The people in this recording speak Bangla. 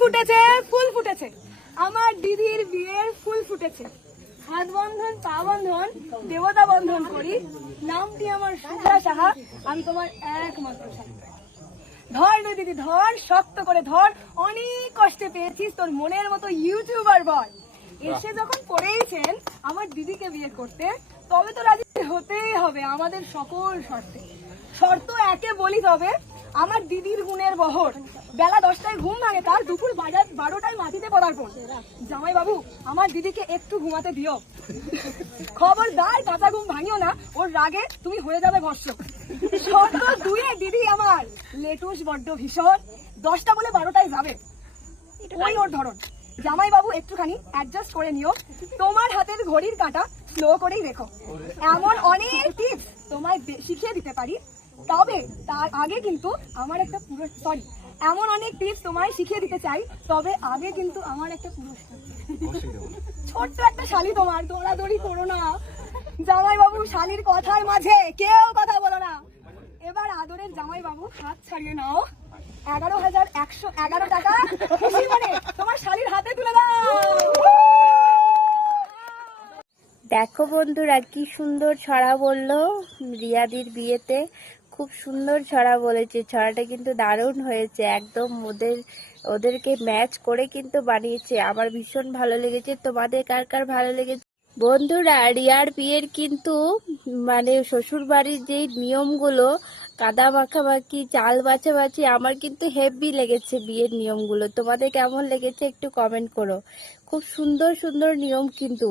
ফুটেছে, ফুল ফুটেছে, আমার দিদির বিয়ের ফুল ফুটেছে। হাত বন্ধন, পা বন্ধন, দেবতা বন্ধন করি, নামটি আমার সুধা সাহা, আমি তোমার একমাত্র সাথী। ধর রে দিদি ধর, শক্ত করে ধর, অনেক কষ্টে পেয়েছিস তোর মনের মতো ইউটিউবার বয়। এসে যখন পড়েইছেন আমার দিদিকে বিয়ে করতে, তবে তো রাজি হতেই হবে আমাদের সকল শর্তে। শর্ত একে বলি তবে, আমার দিদির গুণের বহর, বেলা 10টায় ঘুম ভাঙে তার, দুপুর 12টায় মাটিতে পদার্পণ। জামাই বাবু আমার দিদিকে একটু ঘুমাতে দিও, খবরদার কাঁচা ঘুম ভাঙিও না, ওর রাগে তুমি হয়ে যাবে ভস্ম। শর্ত 2 দিদি আমার লেটুস বড্ড ভীষণ, 10টা বলে 12টায় যাবে, ওই ওর ধরন। জামাই বাবু একটুখানি অ্যাডজাস্ট করে নিও, তোমার হাতের ঘড়ির কাঁটা স্লো করেই রেখো। এমন অনেক টিপস তোমায় শিখিয়ে দিতে পারি, তবে তার আগে কিন্তু আমার একটা এমন অনেক টিপস তোমায় শিখিয়ে দিতে চাই, তবে আগে কিন্তু আমার একটা পুরস্কার। ছোট্ট একটা শালি তোমার, দৌড়াদৌড়ি করো না। জামাই বাবু শালির কথার মাঝে কেউ কথা বলো না। এবার আদরের জামাই বাবু হাত ছাড়িয়ে নাও, 11,111 টাকা খুশি মনে তোমার শালির হাতে তুলে দাও। দেখো বন্ধুরা কি সুন্দর ছড়া বললো রিয়াদির বিয়েতে, খুব সুন্দর ছড়া বলেছে। ছড়াটা কিন্তু দারুণ হয়েছে, একদম ওদেরকে ম্যাচ করে কিন্তু বানিয়েছে। আমার ভীষণ ভালো লেগেছে, তোমাদের কার কার ভালো লেগেছে? বন্ধুরা রিয়ার বিয়ের কিন্তু মানে শ্বশুর বাড়ির যেই নিয়মগুলো, কাদা মাখামাখি, চাল বাছাবাছি, আমার কিন্তু হেভি লেগেছে বিয়ের নিয়মগুলো। তোমাদের কেমন লেগেছে একটু কমেন্ট করো। খুব সুন্দর সুন্দর নিয়ম কিন্তু।